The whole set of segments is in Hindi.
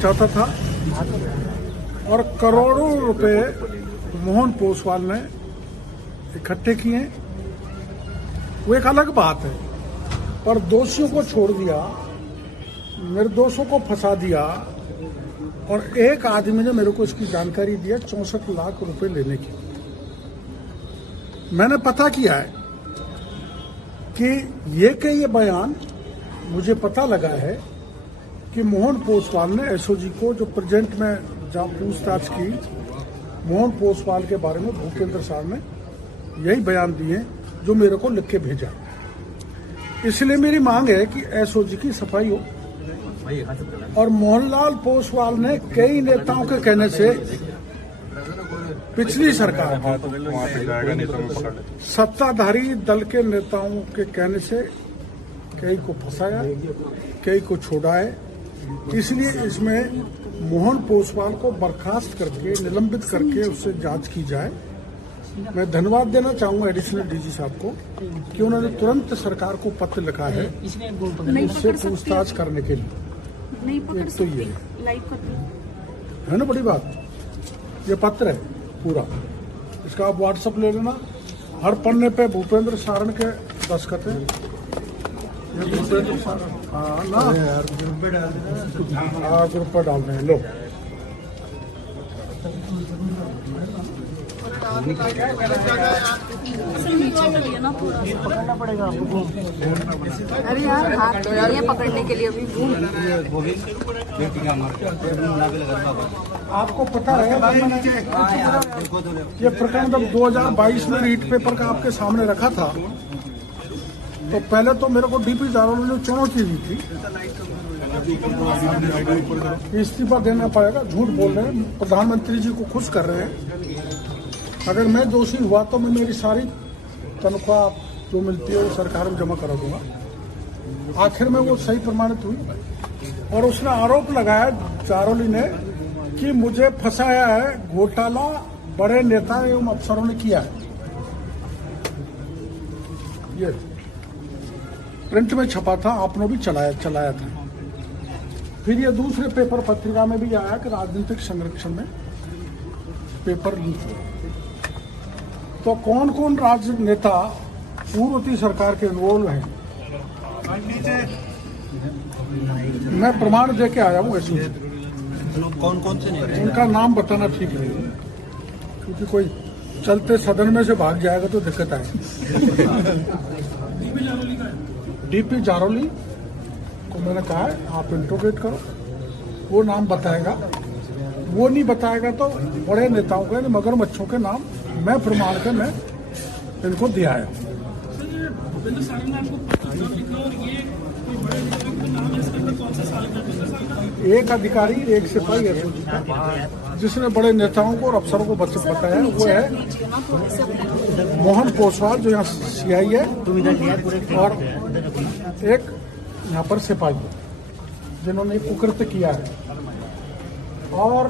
चाहता था और करोड़ों रुपए मोहन पोसवाल ने इकट्ठे किए। वो एक अलग बात है, पर दोषियों को छोड़ दिया, निर्दोषों को फंसा दिया। और एक आदमी ने मेरे को इसकी जानकारी दिया 64 लाख रुपए लेने की। मैंने पता किया है कि ये बयान मुझे पता लगा है कि मोहन पोसवाल ने एसओजी को, जो प्रेजेंट में जहाँ पूछताछ की, मोहन पोसवाल के बारे में भूपेंद्र साहब ने यही बयान दिए जो मेरे को लिख के भेजा। इसलिए मेरी मांग है कि एसओजी की सफाई हो। और मोहनलाल पोसवाल ने कई नेताओं के कहने से पिछली सरकार सत्ताधारी दल के नेताओं के कहने से कई को फंसाया, कई को छोड़ा है। इसलिए इसमें मोहन पोसवाल को बर्खास्त करके, निलंबित करके उससे जांच की जाए। मैं धन्यवाद देना चाहूंगा एडिशनल डीजी साहब को कि उन्होंने तुरंत सरकार को पत्र लिखा है इससे पूछताछ करने के लिए। एक तो ये है ना बड़ी बात, ये पत्र है पूरा, इसका आप व्हाट्सएप ले लेना। हर पन्ने पे भूपेंद्र सारण के दस्तखत है। भूपेंद्र सारण, हाँ ना, ग्रुप पे डाल दें। लो पकड़ना पड़ेगा आपको। अरे यार हाथ तो यार ये पकड़ने के लिए अभी आपको पता है ये प्रकरण जब 2022 में रीट पेपर का आपके सामने रखा था, तो पहले तो मेरे को डीपी जारोल ने चुनौती दी थी, इस्तीफा देना पड़ेगा। झूठ बोल रहे हैं, प्रधानमंत्री जी को खुश कर रहे हैं। अगर मैं दोषी हुआ तो मैं मेरी सारी तनख्वाह जो मिलती है वो सरकार में जमा करा दूंगा। आखिर में वो सही प्रमाणित हुई और उसने आरोप लगाया जारोली ने कि मुझे फंसाया है, घोटाला बड़े नेता एवं अफसरों ने किया है। ये प्रिंट में छपा था, आपने भी चलाया था। फिर ये दूसरे पेपर पत्रिका में भी आया कि राजनीतिक संरक्षण में पेपर लीक हुआ। तो कौन कौन राजनेता पूर्ववर्ती सरकार के इन्वॉल्व हैं, मैं प्रमाण दे के आया हूँ। ऐसे कौन कौन से नेता, उनका नाम बताना ठीक नहीं, क्योंकि कोई चलते सदन में से भाग जाएगा तो दिक्कत आएगी। डीपी जारोली को मैंने कहा है आप इंट्रोगेट करो, वो नाम बताएगा। वो नहीं बताएगा तो बड़े नेताओं के, मगरमच्छों के नाम मैं प्रमाण के मैं इनको दिया है। एक अधिकारी, एक सिपाही एसओजी का जिसने बड़े नेताओं को और अफसरों को बताया, वो है मोहन पोसवाल जो यहाँ सीआई है, और एक यहाँ पर सिपाही जिन्होंने कुकृत्य किया है। और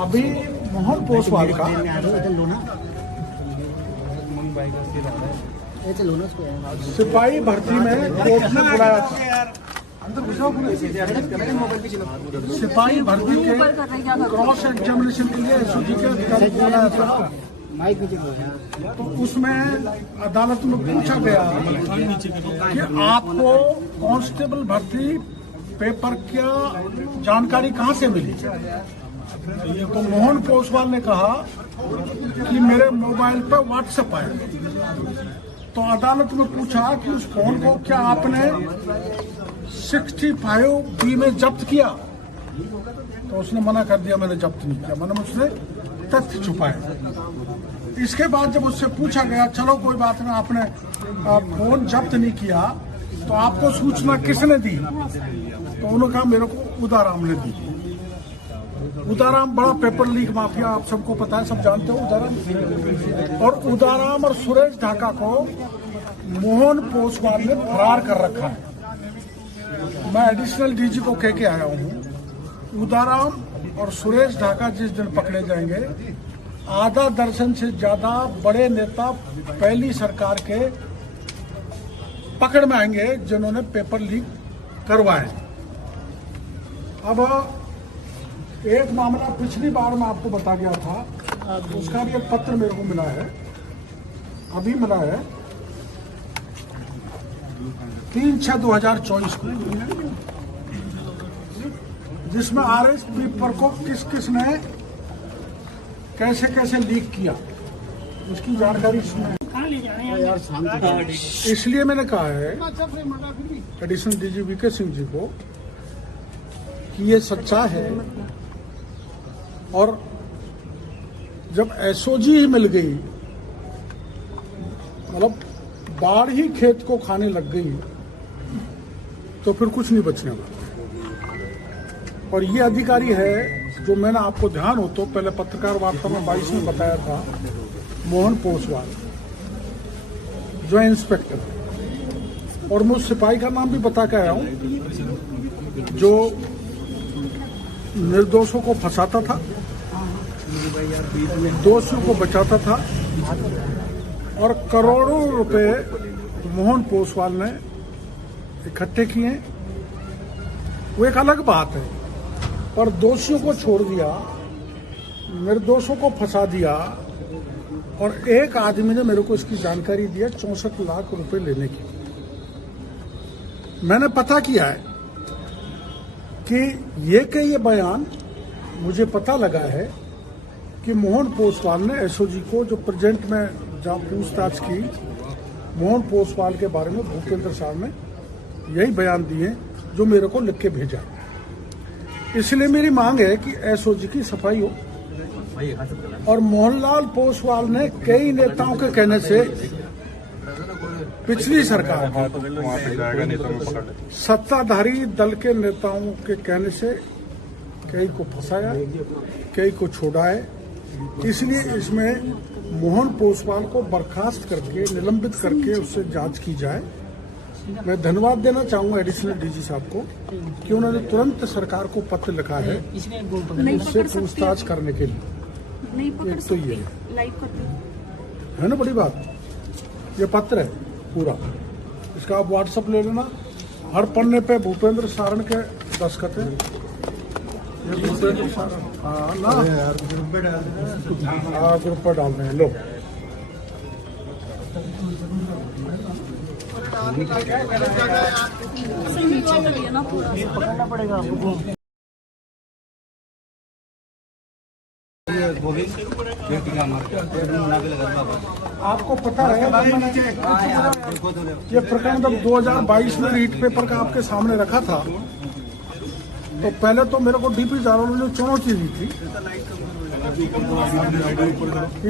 अभी मोहन पोसवाल का सिपाही भर्ती में कोर्ट ने बुलाया था। सिपाही भर्ती के क्रॉस एग्जामिनेशन के लिए एसओजी के अधिकारी बुलाया था। तो उसमें अदालत में पूछा गया कि आपको कांस्टेबल भर्ती पेपर क्या जानकारी कहां से मिली। तो मोहन पोसवाल ने कहा कि मेरे मोबाइल पर व्हाट्सएप आया। तो अदालत में पूछा कि उस फोन को क्या आपने 65B में जब्त किया। तो उसने मना कर दिया, मैंने जब्त नहीं किया, मैंने उसने तथ्य छुपाया। इसके बाद जब उससे पूछा गया, चलो कोई बात नहीं, आपने फोन जब्त नहीं किया तो आपको सूचना किसने दी। तो उन्होंने कहा मेरे को उदाराम ने दी। उदाराम बड़ा पेपर लीक माफिया, आप सबको पता है, सब जानते हो उदाराम। और उदाराम और सुरेश ढाका को मोहन पोसवाल ने फरार कर रखा है। मैं एडिशनल डीजी को कह के आया हूँ, उदाराम और सुरेश ढाका जिस दिन पकड़े जाएंगे, आधा दर्जन से ज्यादा बड़े नेता पहली सरकार के पकड़ में आएंगे जिन्होंने पेपर लीक करवाए। अब एक मामला पिछली बार मैं आपको बता गया था, उसका भी एक पत्र मेरे को मिला है, अभी मिला है 3/6/2024 को, जिसमें आरएस पेपर को किस किस ने कैसे कैसे लीक किया उसकी जानकारी इसमें। इसलिए मैंने कहा है additional DG VK Singh ji को कि ये सच्चा है, और जब एसओजी ही मिल गई, मतलब बाढ़ ही खेत को खाने लग गई, तो फिर कुछ नहीं बचने वाला। और ये अधिकारी है जो मैंने आपको ध्यान हो तो पहले पत्रकार वार्ता में 22 में बताया था, मोहन पोसवाल जो इंस्पेक्टर, और मैं उस सिपाही का नाम भी बता के आया हूं जो निर्दोषों को फंसाता था, दोषियों को बचाता था, और करोड़ों रुपए मोहन पोसवाल ने इकट्ठे किए। वो एक अलग बात है, पर दोषियों को छोड़ दिया, निर्दोषों को फंसा दिया, और एक आदमी ने मेरे को इसकी जानकारी दिया 64 लाख रुपए लेने की। मैंने पता किया है कि ये बयान मुझे पता लगा है कि मोहन पोसवाल ने एसओजी को, जो प्रेजेंट में जहां पूछताछ की, मोहन पोसवाल के बारे में भूपेंद्र साहब ने यही बयान दिए जो मेरे को लिख के भेजा। इसलिए मेरी मांग है कि एसओजी की सफाई हो। और मोहनलाल पोसवाल ने कई नेताओं के कहने से पिछली सरकार सत्ताधारी दल के नेताओं के कहने से कई को फंसाया, कई को छोड़ा है। इसलिए इसमें मोहन पोसवाल को बर्खास्त करके, निलंबित करके उससे जांच की जाए। मैं धन्यवाद देना चाहूंगा एडिशनल डीजी साहब को कि उन्होंने तुरंत सरकार को पत्र लिखा है इससे पूछताछ करने के लिए। नहीं पकड़ एक तो ये लाइव कर है ना, बड़ी बात। ये पत्र है पूरा, इसका आप व्हाट्सएप ले लेना। हर पन्ने पे भूपेंद्र सारण के दस्तखत है। ये भूपेंद्र सारण, हाँ ना, ग्रुप पर डाल रहे हैं लोग। ना पूरा पकड़ना पड़ेगा आपको। आपको पता है ये प्रकरण जब 2022 में रीट पेपर का आपके सामने रखा था, तो पहले तो मेरे को डीपी जारोल ने चुनौती दी थी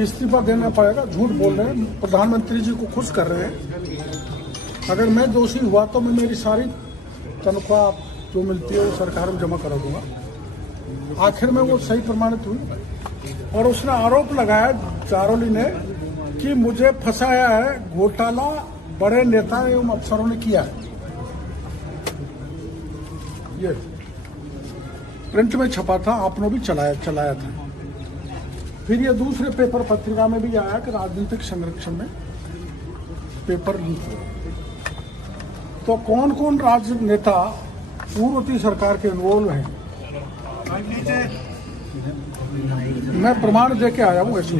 इस्तीफा देना पड़ेगा। झूठ बोल रहे हैं, प्रधानमंत्री जी को खुश कर रहे हैं। अगर मैं दोषी हुआ तो मैं मेरी सारी तनख्वाह जो मिलती है वो सरकार में जमा करा दूंगा। आखिर में वो सही प्रमाणित हुई, और उसने आरोप लगाया जारोली ने कि मुझे फंसाया है, घोटाला बड़े नेता एवं अफसरों ने किया है। ये प्रिंट में छपा था, आपने भी चलाया था। फिर ये दूसरे पेपर पत्रिका में भी आया कि राजनीतिक संरक्षण में पेपर लीक हुआ। तो कौन कौन राजनेता पूर्ववर्ती सरकार के इन्वॉल्व हैं, मैं प्रमाण दे के आया हूँ। ऐसे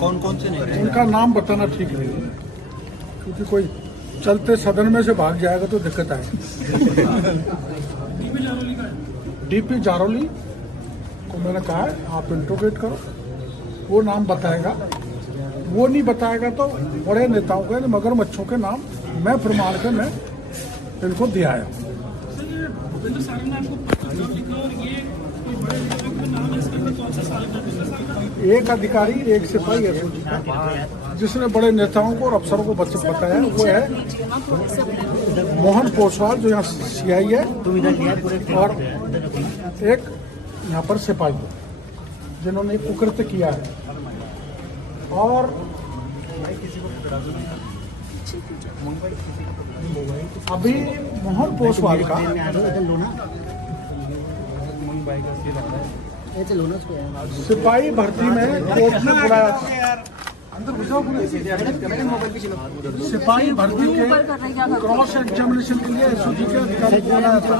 कौन कौन से नेता? उनका नाम बताना ठीक नहीं है, क्योंकि कोई चलते सदन में से भाग जाएगा तो दिक्कत आएगी। डीपी जारोली को मैंने कहा है आप इंट्रोगेट करो, वो नाम बताएगा। वो नहीं बताएगा तो बड़े नेताओं के, मगरमच्छों के नाम मैं प्रमाण के मैं इनको दिया है। एक अधिकारी, एक सिपाही है जिसने बड़े नेताओं को और अफसरों को बताया, वो है मोहन पोसवाल जो यहाँ सीआई है, और एक यहाँ पर सिपाही है जिन्होंने कुकृत्य किया है। और अभी मोहन पोसवाल का सिपाही भर्ती में कोर्ट ने बुलाया था। सिपाही भर्ती के क्रॉस एग्जामिनेशन के लिए एसओजी के अधिकारी बनाया था।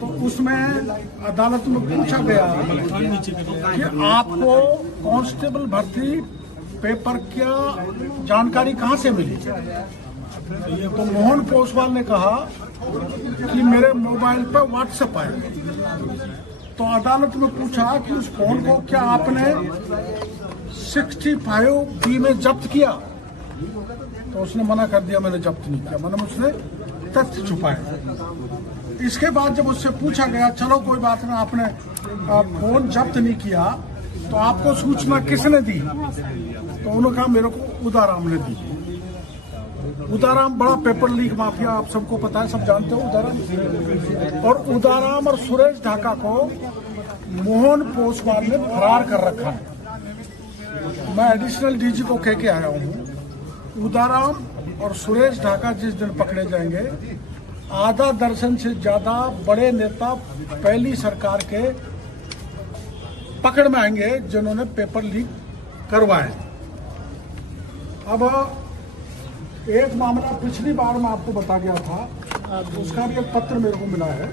तो उसमें अदालत में पूछा गया कि आपको कांस्टेबल भर्ती पेपर क्या जानकारी कहां से मिली। तो मोहन पोसवाल ने कहा कि मेरे मोबाइल पर व्हाट्सएप आया। तो अदालत में पूछा कि उस फोन को क्या आपने 65B में जब्त किया। तो उसने मना कर दिया, मैंने जब्त नहीं किया, मतलब उसने तथ्य छुपाए। इसके बाद जब उससे पूछा गया चलो कोई बात नहीं, आपने फोन जब्त नहीं किया तो आपको सूचना किसने दी। तो उन्होंने कहा मेरे को उदाराम ने दी। उदाराम बड़ा पेपर लीक माफिया, आप सबको पता है, सब जानते हो उदाराम। और उदाराम और सुरेश ढाका को मोहन पोसवाल ने फरार कर रखा है। मैं एडिशनल डीजी को कह के आया हूँ, उदाराम और सुरेश ढाका जिस दिन पकड़े जाएंगे, आधा दर्जन से ज्यादा बड़े नेता पहली सरकार के पकड़ में आएंगे जिन्होंने पेपर लीक करवाए। अब एक मामला पिछली बार मैं आपको बता गया था, उसका भी एक पत्र मेरे को मिला है,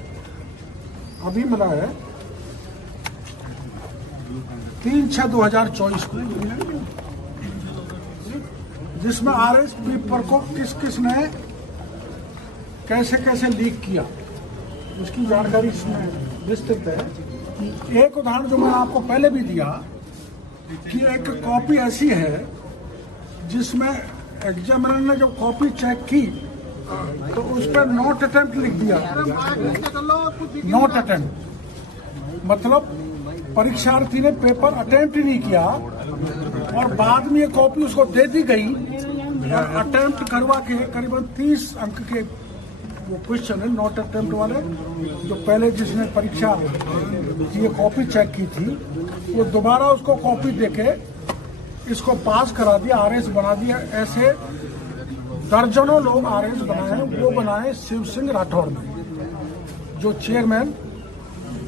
अभी मिला है 3/6/2024 को, जिसमें आरएस पेपर को किस किस ने कैसे कैसे लीक किया उसकी जानकारी इसमें विस्तृत है। एक उदाहरण जो मैंने आपको पहले भी दिया कि एक कॉपी ऐसी है जिसमें एग्जामिनर ने जब कॉपी चेक की तो उस पर नॉट अटेम्प्ट लिख दिया। नॉट अटेम्प्ट मतलब परीक्षार्थी ने पेपर अटेम्प्ट ही नहीं किया और बाद में ये कॉपी उसको दे दी गई और अटेम्प्ट करवा के करीबन 30 अंक के वो क्वेश्चन है नॉट अटेम्प्ट वाले, जो पहले जिसने परीक्षा की ये कॉपी चेक की थी वो दोबारा उसको कॉपी देके इसको पास करा दिया, आरएस बना दिया। ऐसे दर्जनों लोग आरएस बनाए। वो बनाए शिव सिंह राठौर ने, जो चेयरमैन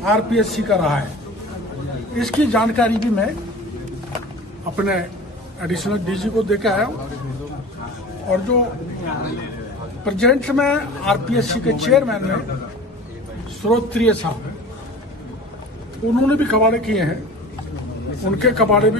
आरपीएससी का रहा है। इसकी जानकारी भी मैं अपने एडिशनल डीजी को देके आया हूँ। और जो प्रेजेंट में आरपीएससी के चेयरमैन ने श्रोत्रिय साहब, उन्होंने भी कबाड़े किए हैं, उनके कबाड़े भी